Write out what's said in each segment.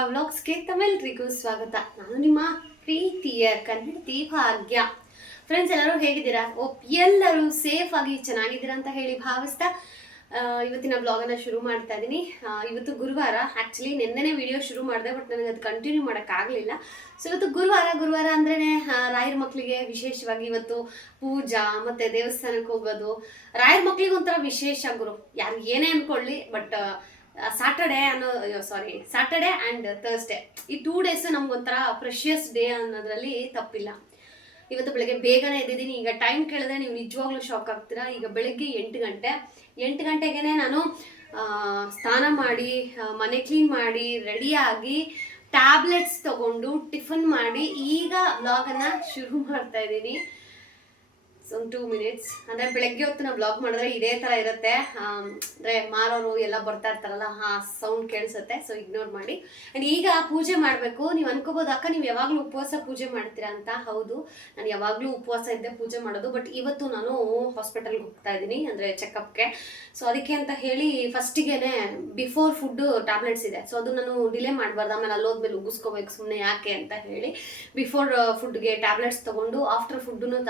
ಶೋಭಾ ವ್ಲಾಗ್ಸ್ಗೆ ತಮ್ಮೆಲ್ಲರಿಗೂ ಸ್ವಾಗತ. ನಾನು ನಿಮ್ಮ ಪ್ರೀತಿಯ ಕನ್ನಡತಿ ಭಾಗ್ಯ. ಫ್ರೆಂಡ್ಸ್, ಎಲ್ಲರೂ ಹೇಗಿದ್ದೀರಾ? ಎಲ್ಲರೂ ಸೇಫ್ ಆಗಿ ಚೆನ್ನಾಗಿದ್ದೀರಾ ಅಂತ ಹೇಳಿ ಭಾವಿಸ್ತಾ ಇವತ್ತಿನ ಬ್ಲಾಗನ್ನು ಶುರು ಮಾಡ್ತಾ ಇದ್ದೀನಿ. ಇವತ್ತು ಗುರುವಾರ. ಆ್ಯಕ್ಚುಲಿ ನಿನ್ನೆನೇ ವಿಡಿಯೋ ಶುರು ಮಾಡಿದೆ, ಬಟ್ ನನಗೆ ಅದು ಕಂಟಿನ್ಯೂ ಮಾಡೋಕ್ಕಾಗಲಿಲ್ಲ. ಸೊ ಇವತ್ತು ಗುರುವಾರ ಅಂದ್ರೇ ರಾಯರ ಮಕ್ಕಳಿಗೆ ವಿಶೇಷವಾಗಿ ಇವತ್ತು ಪೂಜಾ ಮತ್ತು ದೇವಸ್ಥಾನಕ್ಕೆ ಹೋಗೋದು. ರಾಯರ ಮಕ್ಕಳಿಗೆ ಒಂಥರ ವಿಶೇಷ ಗುರು, ಯಾರು ಏನೇ ಅಂದ್ಕೊಳ್ಳಿ. ಬಟ್ ಸ್ಯಾಟರ್ಡೆ ಆ್ಯಂಡ್ ಥರ್ಸ್ಡೇ ಈ 2 ಡೇಸ್ ನಮ್ಗೊಂಥರ ಪ್ರೆಷಿಯಸ್ ಡೇ ಅನ್ನೋದ್ರಲ್ಲಿ ತಪ್ಪಿಲ್ಲ. ಇವತ್ತು ಬೆಳಗ್ಗೆ ಬೇಗನೆ ಎದ್ದಿದ್ದೀನಿ. ಈಗ ಟೈಮ್ ಕೇಳಿದ್ರೆ ನೀವು ನಿಜವಾಗ್ಲೂ ಶಾಕ್ ಆಗ್ತೀರಾ. ಈಗ ಬೆಳಗ್ಗೆ 8 ಗಂಟೆಗೆ ನಾನು ಸ್ನಾನ ಮಾಡಿ, ಮನೆ ಕ್ಲೀನ್ ಮಾಡಿ, ರೆಡಿಯಾಗಿ, ಟ್ಯಾಬ್ಲೆಟ್ಸ್ ತಗೊಂಡು ಟಿಫನ್ ಮಾಡಿ ಈಗ ವ್ಲಾಗನ್ನು ಶುರು ಮಾಡ್ತಾ ಇದ್ದೀನಿ. ಒಂದು 2 ಮಿನಿಟ್ಸ್ ಅಂದರೆ ಬೆಳಗ್ಗೆ ಹೊತ್ತು ನಾವು ಬ್ಲಾಗ್ ಮಾಡಿದ್ರೆ ಇದೇ ಥರ ಇರುತ್ತೆ. ಅಂದರೆ ಮಾರೋರು ಎಲ್ಲ ಬರ್ತಾ ಇರ್ತಾರಲ್ಲ, ಸೌಂಡ್ ಕೇಳಿಸುತ್ತೆ. ಸೊ ಇಗ್ನೋರ್ ಮಾಡಿ. ಆ್ಯಂಡ್ ಈಗ ಪೂಜೆ ಮಾಡಬೇಕು. ನೀವು ಅನ್ಕೋಬೋದು, ಅಕ್ಕ ನೀವು ಯಾವಾಗಲೂ ಉಪವಾಸ ಪೂಜೆ ಮಾಡ್ತೀರಾ ಅಂತ. ಹೌದು, ನಾನು ಯಾವಾಗಲೂ ಉಪವಾಸ ಇದ್ದೆ ಪೂಜೆ ಮಾಡೋದು. ಬಟ್ ಇವತ್ತು ನಾನು ಹಾಸ್ಪಿಟಲ್ಗೆ ಹೋಗ್ತಾ ಇದ್ದೀನಿ, ಅಂದರೆ ಚೆಕಪ್ಗೆ. ಸೊ ಅದಕ್ಕೆ ಅಂತ ಹೇಳಿ ಫಸ್ಟಿಗೆ ಬಿಫೋರ್ ಫುಡ್ ಟ್ಯಾಬ್ಲೆಟ್ಸ್ ಇದೆ. ಸೊ ಅದು ನಾನು ಡಿಲೇ ಮಾಡಬಾರ್ದು, ಆಮೇಲೆ ಅಲ್ಲೋದ್ಮೇಲೆ ಉಗಿಸ್ಕೋಬೇಕು ಸುಮ್ಮನೆ ಯಾಕೆ ಅಂತ ಹೇಳಿ ಬಿಫೋರ್ ಫುಡ್ಗೆ ಟ್ಯಾಬ್ಲೆಟ್ಸ್ ತೊಗೊಂಡು ಆಫ್ಟರ್ ಫುಡ್ಡನ್ನು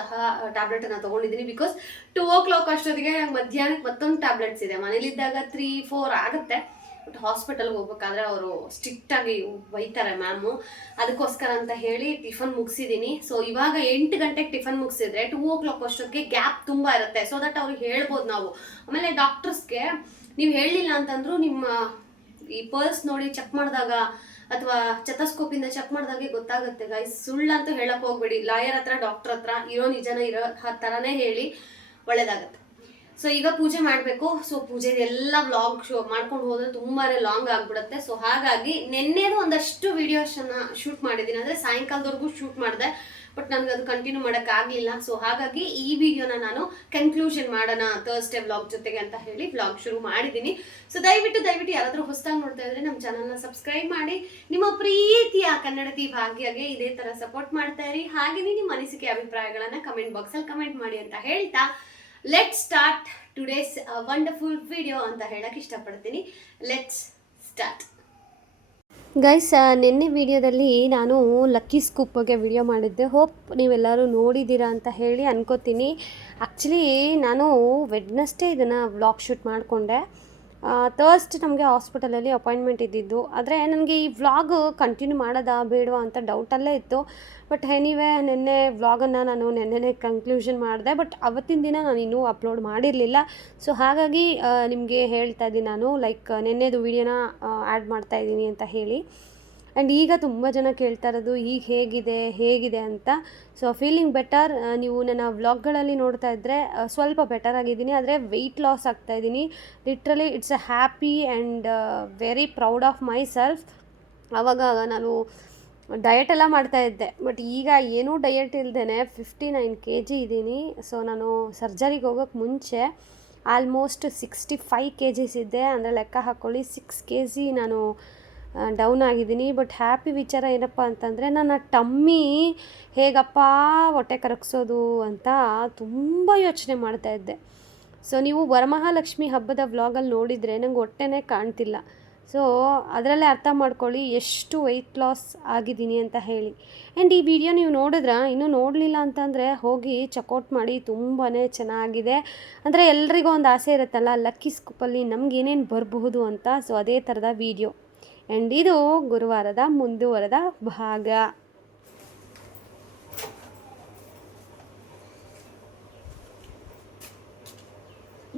ಟ್ಯಾಬ್ಲೆಟ್ ತಗೊಂಡಿದ್ದೀನಿ. ಬಿಕಾಸ್ 2 o'clock ಅಷ್ಟೊತ್ತಿಗೆ ಮಧ್ಯಾಹ್ನಕ್ಕೆ ಮತ್ತೊಂದು ಟ್ಯಾಬ್ಲೆಟ್ಸ್ ಇದೆ. ಮನೇಲಿದ್ದಾಗ 3-4 ಆಗುತ್ತೆ. ಬಟ್ ಹಾಸ್ಪಿಟಲ್ಗೆ ಹೋಗ್ಬೇಕಾದ್ರೆ ಅವರು ಸ್ಟ್ರಿಕ್ಟ್ ಆಗಿ ಬೈತಾರೆ ಮ್ಯಾಮು. ಅದಕ್ಕೋಸ್ಕರ ಅಂತ ಹೇಳಿ ಟಿಫನ್ ಮುಗಿಸಿದ್ದೀನಿ. ಸೊ ಇವಾಗ 8 ಗಂಟೆಗೆ ಟಿಫನ್ ಮುಗಿಸಿದ್ರೆ 2 o'clock ಅಷ್ಟೊತ್ತಿಗೆ ಗ್ಯಾಪ್ ತುಂಬ ಇರುತ್ತೆ. ಸೊ ದಟ್ ಅವ್ರಿಗೆ ಹೇಳ್ಬೋದು ನಾವು. ಆಮೇಲೆ ಡಾಕ್ಟರ್ಸ್ಗೆ ನೀವು ಹೇಳಲಿಲ್ಲ ಅಂತಂದ್ರು ನಿಮ್ಮ ಈ ಪರ್ಸ್ ನೋಡಿ ಚೆಕ್ ಮಾಡಿದಾಗ ಅಥವಾ ಚೆತಸ್ಕೋಪಿಂದ ಚೆಕ್ ಮಾಡಿದಾಗೆ ಗೊತ್ತಾಗುತ್ತೆ ಗೈಸ್. ಸುಳ್ಳಂತೂ ಹೇಳಕ್ಕೆ ಹೋಗ್ಬೇಡಿ. ಲಾಯರ್ ಹತ್ರ, ಡಾಕ್ಟರ್ ಹತ್ರ ಇರೋ ನಿಜನ ಇರೋ ಥರನೇ ಹೇಳಿ, ಒಳ್ಳೇದಾಗತ್ತೆ. ಸೊ ಈಗ ಪೂಜೆ ಮಾಡಬೇಕು. ಸೊ ಪೂಜೆದೆಲ್ಲ ವ್ಲಾಗ್ ಮಾಡ್ಕೊಂಡು ಹೋದರೆ ತುಂಬಾ ಲಾಂಗ್ ಆಗಿಬಿಡುತ್ತೆ. ಸೊ ಹಾಗಾಗಿ ನಿನ್ನೆದು ಒಂದಷ್ಟು ವೀಡಿಯೋಸನ್ನು ಶೂಟ್ ಮಾಡಿದ್ದೀನಿ, ಅಂದರೆ ಸಾಯಂಕಾಲದವರೆಗೂ ಶೂಟ್ ಮಾಡಿದೆ. ಬಟ್ ನನಗೆ ಅದು ಕಂಟಿನ್ಯೂ ಮಾಡೋಕ್ಕಾಗಲಿಲ್ಲ. ಸೊ ಹಾಗಾಗಿ ಈ ವಿಡಿಯೋನ ನಾನು ಕನ್ಕ್ಲೂಷನ್ ಮಾಡೋಣ ಥರ್ಸ್ಡೇ ವ್ಲಾಗ್ ಜೊತೆಗೆ ಅಂತ ಹೇಳಿ ವ್ಲಾಗ್ ಶುರು ಮಾಡಿದ್ದೀನಿ. ಸೊ ದಯವಿಟ್ಟು ಯಾರಾದರೂ ಹೊಸದಾಗಿ ನೋಡ್ತಾ ಇದ್ರೆ ನಮ್ಮ ಚಾನಲ್ನ ಸಬ್ಸ್ಕ್ರೈಬ್ ಮಾಡಿ, ನಿಮ್ಮ ಪ್ರೀತಿಯ ಕನ್ನಡತಿ ಭಾಗ್ಯಗೆ ಇದೇ ಥರ ಸಪೋರ್ಟ್ ಮಾಡ್ತಾ ಇರಿ. ಹಾಗೆಯೇ ನಿಮ್ಮ ಅನಿಸಿಕೆ ಅಭಿಪ್ರಾಯಗಳನ್ನು ಕಮೆಂಟ್ ಬಾಕ್ಸಲ್ಲಿ ಕಮೆಂಟ್ ಮಾಡಿ ಅಂತ ಹೇಳ್ತಾ let's start today's wonderful video ಅಂತ ಹೇಳಕ್ಕೆ ಇಷ್ಟಪಡ್ತೀನಿ. Let's start guys. ನಿನ್ನೆ ವಿಡಿಯೋದಲ್ಲಿ ನಾನು ಲಕ್ಕಿ ಸ್ಕೂಪ್ ಬಗ್ಗೆ ವಿಡಿಯೋ ಮಾಡಿದ್ದೆ. ಹೋಪ್ ನೀವೆಲ್ಲರೂ ನೋಡಿದ್ದೀರಾ ಅಂತ ಹೇಳಿ ಅನ್ಕೋತೀನಿ. ಆ್ಯಕ್ಚುಲಿ ನಾನು ವೆಡ್ನಸ್ಡೇ ಇದನ್ನು ವ್ಲಾಗ್ ಶೂಟ್ ಮಾಡಿಕೊಂಡೆ. ಥರ್ಸ್ಟ್ ನಮಗೆ ಹಾಸ್ಪಿಟಲಲ್ಲಿ ಅಪಾಯಿಂಟ್ಮೆಂಟ್ ಇದ್ದಿದ್ದು. ಆದರೆ ನನಗೆ ಈ ವ್ಲಾಗ್ ಕಂಟಿನ್ಯೂ ಮಾಡೋದಾ ಬೇಡವಾ ಅಂತ ಡೌಟಲ್ಲೇ ಇತ್ತು. ಬಟ್ ಎನಿವೆ ನಿನ್ನೆ ವ್ಲಾಗನ್ನು ನಾನು ನೆನ್ನೆನೇ ಕನ್ಕ್ಲೂಷನ್ ಮಾಡಿದೆ. ಬಟ್ ಅವತ್ತಿನ ದಿನ ನಾನು ಇನ್ನೂ ಅಪ್ಲೋಡ್ ಮಾಡಿರಲಿಲ್ಲ. ಸೊ ಹಾಗಾಗಿ ನಿಮಗೆ ಹೇಳ್ತಾ ಇದ್ದೀನಿ ನಾನು, ಲೈಕ್ ನೆನ್ನೆದು ವೀಡಿಯೋನ ಆ್ಯಡ್ ಮಾಡ್ತಾಯಿದ್ದೀನಿ ಅಂತ ಹೇಳಿ. ಆ್ಯಂಡ್ ಈಗ ತುಂಬ ಜನ ಕೇಳ್ತಾ ಇರೋದು ಈಗ ಹೇಗಿದೆ ಅಂತ. So feeling better. ನೀವು ನನ್ನ ವ್ಲಾಗ್ಗಳಲ್ಲಿ ನೋಡ್ತಾ ಇದ್ದರೆ ಸ್ವಲ್ಪ ಬೆಟರ್ ಆಗಿದ್ದೀನಿ, ಆದರೆ ವೆಯ್ಟ್ ಲಾಸ್ ಆಗ್ತಾಯಿದ್ದೀನಿ. Literally it's a happy and very proud of my self. ಆವಾಗ ನಾನು ಡಯಟ್ ಎಲ್ಲ ಮಾಡ್ತಾಯಿದ್ದೆ. ಬಟ್ ಈಗ ಏನೂ ಡಯಟ್ ಇಲ್ಲದೇ 59 kg ಇದ್ದೀನಿ. ಸೊ ನಾನು ಸರ್ಜರಿಗೆ ಹೋಗೋಕ್ಕೆ ಮುಂಚೆ ಆಲ್ಮೋಸ್ಟ್ 65 kgs ಇದ್ದೆ. ಅಂದರೆ ಲೆಕ್ಕ ಹಾಕ್ಕೊಳ್ಳಿ 6 kg ನಾನು ಡೌನ್ ಆಗಿದ್ದೀನಿ. ಬಟ್ ಹ್ಯಾಪಿ ವಿಚಾರ ಏನಪ್ಪ ಅಂತಂದರೆ ನನ್ನ ಟಮ್ಮಿ ಹೇಗಪ್ಪ ಹೊಟ್ಟೆ ಕರಗಿಸೋದು ಅಂತ ತುಂಬ ಯೋಚನೆ ಮಾಡ್ತಾಯಿದ್ದೆ. ಸೊ ನೀವು ವರಮಹಾಲಕ್ಷ್ಮಿ ಹಬ್ಬದ ವ್ಲಾಗಲ್ಲಿ ನೋಡಿದರೆ ನಂಗೆ ಹೊಟ್ಟೆನೇ ಕಾಣ್ತಿಲ್ಲ. ಸೊ ಅದರಲ್ಲೇ ಅರ್ಥ ಮಾಡ್ಕೊಳ್ಳಿ ಎಷ್ಟು ವೆಯ್ಟ್ ಲಾಸ್ ಆಗಿದ್ದೀನಿ ಅಂತ ಹೇಳಿ. ಆ್ಯಂಡ್ ಈ ವಿಡಿಯೋ ನೀವು ನೋಡಿದ್ರೆ, ಇನ್ನೂ ನೋಡಲಿಲ್ಲ ಅಂತಂದರೆ ಹೋಗಿ ಚೆಕ್ಔಟ್ ಮಾಡಿ. ತುಂಬಾ ಚೆನ್ನಾಗಿದೆ. ಅಂದರೆ ಎಲ್ರಿಗೂ ಒಂದು ಆಸೆ ಇರುತ್ತಲ್ಲ, ಲಕ್ಕಿ ಸ್ಕೂಪಲ್ಲಿ ನಮಗೇನೇನು ಬರಬಹುದು ಅಂತ. ಸೊ ಅದೇ ಥರದ ವಿಡಿಯೋ. ಆ್ಯಂಡ್ ಇದು ಗುರುವಾರದ ಮುಂದುವರೆದ ಭಾಗ.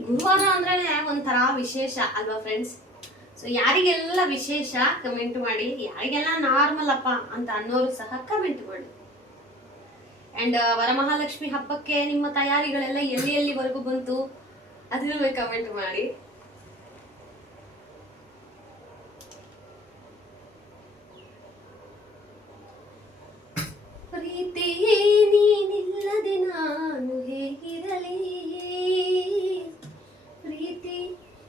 ಗುರುವಾರ ಅಂದ್ರೆ ಒಂಥರ ವಿಶೇಷ ಅಲ್ವಾ ಫ್ರೆಂಡ್ಸ್? ಸೊ ಯಾರಿಗೆಲ್ಲ ವಿಶೇಷ ಕಮೆಂಟ್ ಮಾಡಿ, ಯಾರಿಗೆಲ್ಲ ನಾರ್ಮಲ್ ಅಪ್ಪ ಅಂತ ಅನ್ನೋರು ಸಹ ಕಮೆಂಟ್ ಮಾಡಿ. ಆ್ಯಂಡ್ ವರಮಹಾಲಕ್ಷ್ಮಿ ಹಬ್ಬಕ್ಕೆ ನಿಮ್ಮ ತಯಾರಿಗಳೆಲ್ಲ ಎಲ್ಲಿವರೆಗೂ ಬಂತು ಅದನ್ನು ಕಮೆಂಟ್ ಮಾಡಿ. ಪ್ರೀತಿಯೇ ನೀನಿಲ್ಲದೆ ನಾನು ಹೇಗಿರಲಿ, ಪ್ರೀತಿ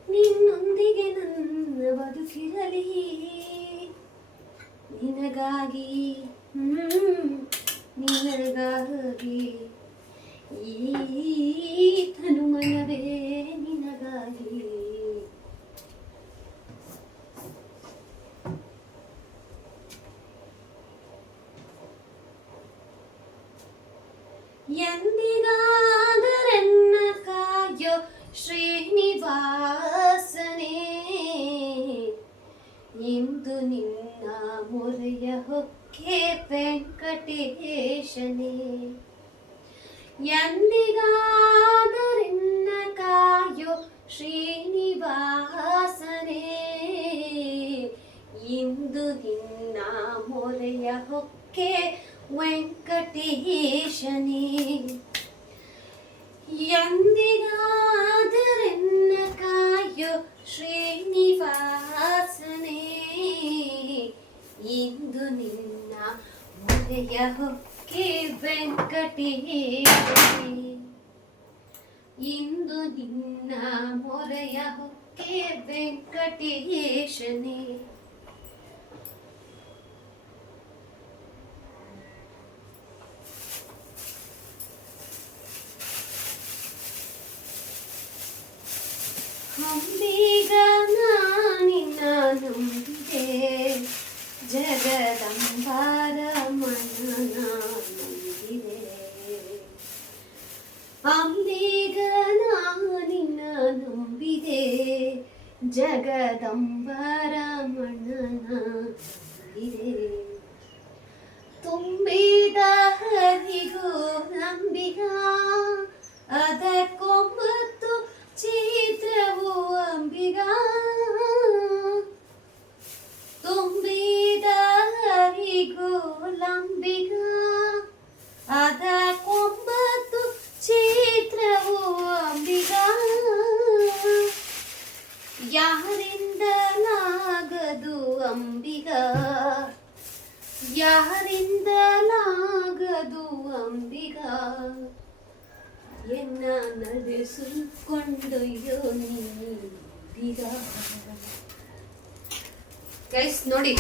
ನಿನ್ನೊಂದಿಗೆ ನನ್ನ ಬದುಕಿರಲಿ, ನಿನಗಾಗಿ ಈ ತನುಮನವೇ ನಿನಗಾಗಿ. ಎಂದಿಗಾದರೆನ್ನ ಕಾಯೋ ಶ್ರೀನಿವಾಸನೇ, ಇಂದು ನಿನ್ನ ಮೊರೆಯ ಹೊಕ್ಕೆ ವೆಂಕಟೇಶನೇ, ಇಂದು ನಿನ್ನ ಮೊರೆಯ ಹೊಕ್ಕೆ ವೆಂಕಟೇಶನೇ. ಅಂಬೀಗ ನಿನ್ನ ನಂಬಿದೆ, ಜಗದಂಬಾರ ಮನನ ನಂಬಿದೆ. ಅಂಬೀಗ ನಿನ್ನ ನಂಬಿದೆ, ಜಗದಂಬಾರ ಮನನ ನಂಬಿದೆ. ತುಂಬಿದ ಹರಿಗೂ ನಂಬಿಗ, ಅದಕ್ಕೊಂಬತ್ತು ಚಿತ್ರವು ಅಂಬಿಗ. ತುಂಬಿದ ಹರಿಗೂ ಲಂಬಿಗ, ಅದಕ್ಕೊಂಬತ್ತು ಚಿತ್ರವು ಅಂಬಿಗ. ಯಾರಿಂದಲಾಗದು ಅಂಬಿಗ, ಯಾರಿಂದಲಾಗದು ಅಂಬಿಗ. ಎನ್ನ ನಡೆಸಿಕೊಂಡೊಯ್ಯೋ ನೀಗ. ಗೈಸ್ ನೋಡಿ,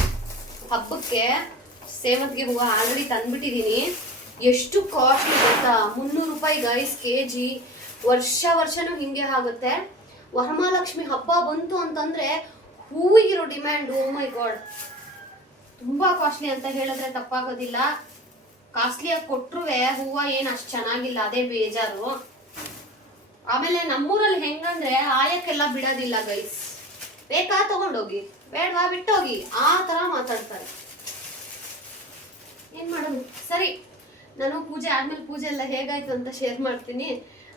ಹಬ್ಬಕ್ಕೆ ಸೇವಂತಿಗೆ ಹೂವು ಆಲ್ರೆಡಿ ತಂದ್ಬಿಟ್ಟಿದ್ದೀನಿ. ಎಷ್ಟು ಕಾಸ್ಟ್ಲಿ ಗೊತ್ತಾ, 300 ರೂಪಾಯಿ ಗೈಸ್ kg. ವರ್ಷನೂ ಹಿಂಗೆ ಆಗುತ್ತೆ. ವರಮಹಾಲಕ್ಷ್ಮಿ ಹಬ್ಬ ಬಂತು ಅಂತಂದ್ರೆ ಹೂವಿಗಿರೋ ಡಿಮ್ಯಾಂಡ್, ಓ ಮೈ ಗಾಡ್, ತುಂಬಾ ಕಾಸ್ಟ್ಲಿ ಅಂತ ಹೇಳಿದ್ರೆ ತಪ್ಪಾಗೋದಿಲ್ಲ. ಕಾಸ್ಟ್ಲಿಯಾಗಿ ಕೊಟ್ಟರು ಹೂವು ಏನು ಅಷ್ಟು ಚೆನ್ನಾಗಿಲ್ಲ, ಅದೇ ಬೇಜಾರು. ಆಮೇಲೆ ನಮ್ಮೂರಲ್ಲಿ ಹೆಂಗಂದ್ರೆ ಆಯಕ್ಕೆಲ್ಲ ಬಿಡೋದಿಲ್ಲ ಗೈಸ್. ಬೇಕಾ ತಗೊಂಡೋಗಿ, ಬೇಡವಾ ಬಿಟ್ಟೋಗಿ, ಆ ಥರ ಮಾತಾಡ್ತಾರೆ. ಏನು ಮಾಡೋದು. ಸರಿ, ನಾನು ಪೂಜೆ ಆದ್ಮೇಲೆ ಪೂಜೆ ಎಲ್ಲ ಹೇಗಾಯ್ತು ಅಂತ ಶೇರ್ ಮಾಡ್ತೀನಿ.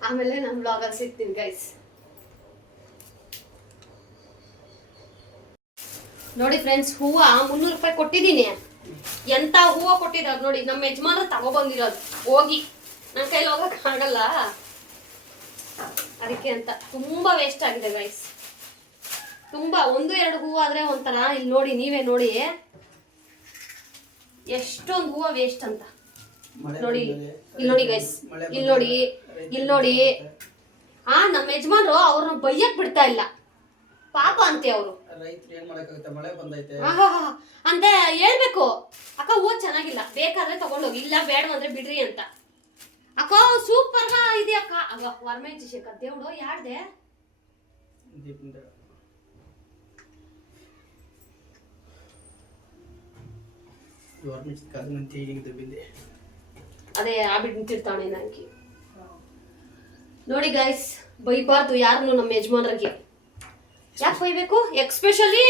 ಆಮೇಲೆ ನಾನು ಬ್ಲಾಗಲ್ಲಿ ಸಿಗ್ತೀನಿ ಗೈಸ್. ನೋಡಿ ಫ್ರೆಂಡ್ಸ್, ಹೂವು 300 ರೂಪಾಯಿ ಕೊಟ್ಟಿದ್ದೀನಿ. ಎಂತ ಹೂವು ಕೊಟ್ಟಿರೋದು ನೋಡಿ, ನಮ್ಮ ಯಜಮಾನ ತಗೊಬಂದಿರೋದು. ಹೋಗಿ ನನ್ನ ಕೈಲಿ ಹೋಗಕ್ ಆಗಲ್ಲ, ಅದಕ್ಕೆ ಅಂತ ತುಂಬಾ ವೇಸ್ಟ್ ಆಗಿದೆ ಗೈಸ್. ತುಂಬಾ 1-2 ಹೂವು ಆದ್ರೆ ಒಂಥರ. ಇಲ್ಲಿ ನೋಡಿ, ನೀವೇ ನೋಡಿ ಎಷ್ಟೊಂದು ಹೂವು ವೇಸ್ಟ್ ಅಂತ. ನೋಡಿ ಇಲ್ಲಿ ನೋಡಿ ಗೈಸ್, ಇಲ್ಲಿ ನೋಡಿ, ಇಲ್ಲಿ ನೋಡಿ. ನಮ್ಮ ಯಜಮಾನ್ರು ಅವ್ರನ್ನ ಬೈಯಕ್ ಬಿಡ್ತಾ ಇಲ್ಲ, ಪಾಪ ಅಂತೆ ಅವರು. ಅಂತ ಹೇಳ್ಬೇಕು, ಅಕ್ಕ ಹೂವು ಚೆನ್ನಾಗಿಲ್ಲ, ಬೇಕಾದ್ರೆ ತಗೊಂಡೋಗಿ, ಇಲ್ಲ ಬೇಡವಂದ್ರೆ ಬಿಡ್ರಿ ಅಂತ. ಅಕ್ಕ ಸೂಪರ್ ಇದೆ ಅಕ್ಕ. ಆಗ ವರಮೇಜಿ ಶೇಖರ್ ದೇವ್ಡು ಯಾರ್ದೆ ಅದೇ ಆಬಿಟ್ ನಿಂತಿರ್ತಾನೆ ನಂಗೆ. ನೋಡಿ ಗೈಸ್, ಬೈಬಾರ್ದು ಯಾರನ್ನು ನಮ್ಮ ಯಜಮಾನ್ರಿಗೆ. ಯಾಕೆ ಬೈಬೇಕು? ಎಕ್ಸ್ಪೆಷಲಿ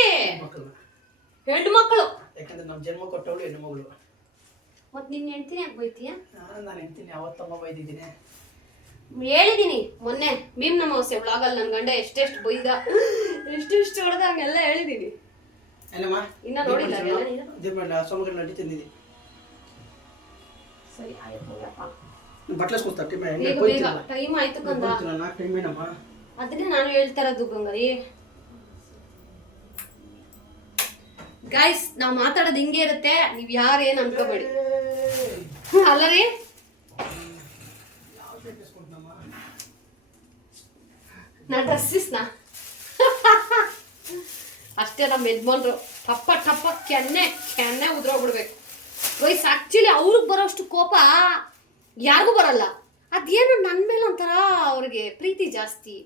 ಹೆಣ್ಣು ಮಕ್ಕಳು. ಯಾಕಂದ್ರೆ ನಮ್ಮ ಜನ್ಮ ಕೊಟ್ಟವಳು ಹೆಣ್ಣು ಮಗಳು. ಮತ್ತೆ ನಿನ್ನ ಹೆಂಡ್ತಿನ ಯಾಕೆ ಬೈತೀಯ? ನಾನು ಹೆಂಡ್ತೀನಿ ಅವತ್ತಮ್ಮ ಬೈದಿದ್ದೀನಿ. ಹೇಳಿದೀನಿ ಮೊನ್ನೆ ಭೀಮ್ ನಮೋಸೆ ವ್ಲಾಗಲ್ಲಿ ನನ್ನ ಗಂಡ ಎಷ್ಟೆಷ್ಟು ಬೈದ, ಎಷ್ಟೆಷ್ಟು ಹೊಡೆದ, ಹಂಗೆಲ್ಲ ಹೇಳಿದೀನಿ. ಏನಮ್ಮ ಇನ್ನ ನೋಡಿಲ್ಲ ಸೋಮಗರ ನಡಿ ತಂದಿದ್ದೀನಿ. ಸರಿ ಆಯ್ತು ಬಟ್ಲೆ ಕೂಸ್ತಾ ಟೈಮ್ ಆಯ್ತು ಕಂದ. ಅದನ್ನೇ ನಾನು ಹೇಳ್ತಾ ಇರೋದು ಗಂಗರಿ. ಗೈಸ್, ನಾವು ಮಾತಾಡೋದು ಹಿಂಗೆ ಇರುತ್ತೆ, ನೀವು ಯಾರೇನು ಅನ್ಕೋಬೇಡಿ. ಅಲ್ಲ ರೀ, ನಾ ಡ್ರೆಸ್ಸಿಸ್ನಾ ಅಷ್ಟೇ. ನಮ್ಮ ಯಜಮಾನ್ರು ಟಪ್ಪ ಟಪ್ಪ ಕೆನ್ನೆ ಉದ್ರೋಗ್ಬಿಡ್ಬೇಕು. ವಯಸ್ ಆಕ್ಚುಲಿ ಅವ್ರಿಗೆ ಬರೋಷ್ಟು ಕೋಪ ಯಾರಿಗೂ ಬರಲ್ಲ. ಅದೇನು ನನ್ನ ಮೇಲೆ ಒಂಥರ ಅವ್ರಿಗೆ ಪ್ರೀತಿ ಜಾಸ್ತಿ,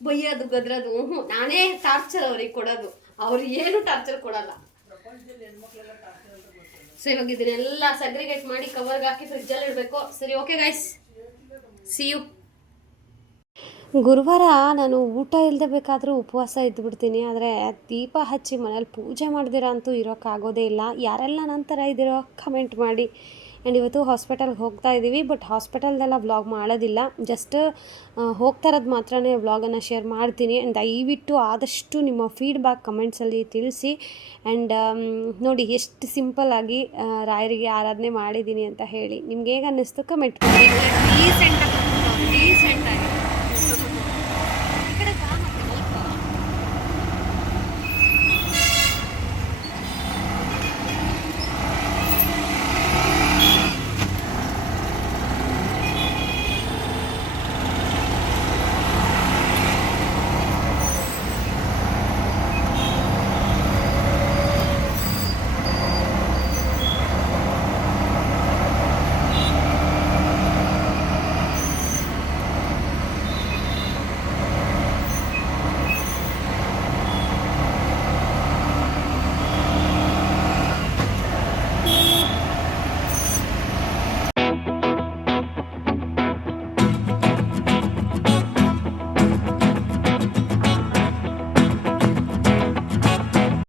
ಬೈಯೋದು ಗದ್ರದು. ನಾನೇ ಟಾರ್ಚರ್ ಅವ್ರಿಗೆ ಕೊಡೋದು, ಅವ್ರಿಗೆ ಏನು ಟಾರ್ಚರ್ ಕೊಡಲ್ಲ. ಸೊ ಇವಾಗ ಇದನ್ನೆಲ್ಲ ಸಗ್ರಿಗೇಟ್ ಮಾಡಿ ಕವರ್ಗೆ ಹಾಕಿ ಫ್ರಿಜ್ಜಲ್ಲಿ ಇಡಬೇಕು. ಸರಿ, ಓಕೆ ಗೈಸ್, ಸಿ ಯು. ಗುರುವಾರ ನಾನು ಊಟ ಇಲ್ಲದೆ ಬೇಕಾದರೂ ಉಪವಾಸ ಇದ್ದುಬಿಡ್ತೀನಿ. ಆದರೆ ದೀಪ ಹಚ್ಚಿ ಮನೇಲಿ ಪೂಜೆ ಮಾಡ್ದಿರ ಅಂತೂ ಇರೋಕ್ಕಾಗೋದೇ ಇಲ್ಲ. ಯಾರೆಲ್ಲ ನಂತರ ಇದ್ದೀರೋ ಕಮೆಂಟ್ ಮಾಡಿ. ಆ್ಯಂಡ್ ಇವತ್ತು ಹಾಸ್ಪಿಟಲ್ಗೆ ಹೋಗ್ತಾ ಇದ್ದೀವಿ, ಬಟ್ ಹಾಸ್ಪಿಟಲ್ದೆಲ್ಲ ವ್ಲಾಗ್ ಮಾಡೋದಿಲ್ಲ, ಜಸ್ಟ್ ಹೋಗ್ತಾ ಇರೋದು ಮಾತ್ರ ವ್ಲಾಗನ್ನು ಶೇರ್ ಮಾಡ್ತೀನಿ. ಆ್ಯಂಡ್ ದಯವಿಟ್ಟು ಆದಷ್ಟು ನಿಮ್ಮ ಫೀಡ್ಬ್ಯಾಕ್ ಕಮೆಂಟ್ಸಲ್ಲಿ ತಿಳಿಸಿ. ಆ್ಯಂಡ್ ನೋಡಿ ಎಷ್ಟು ಸಿಂಪಲ್ಲಾಗಿ ರಾಯರಿಗೆ ಆರಾಧನೆ ಮಾಡಿದ್ದೀನಿ ಅಂತ ಹೇಳಿ ನಿಮ್ಗೆ ಹೇಗೆ ಅನ್ನಿಸ್ತು ಕಮೆಂಟ್ ಮಾಡಿ. ರೀಸೆಂಟಾಗಿ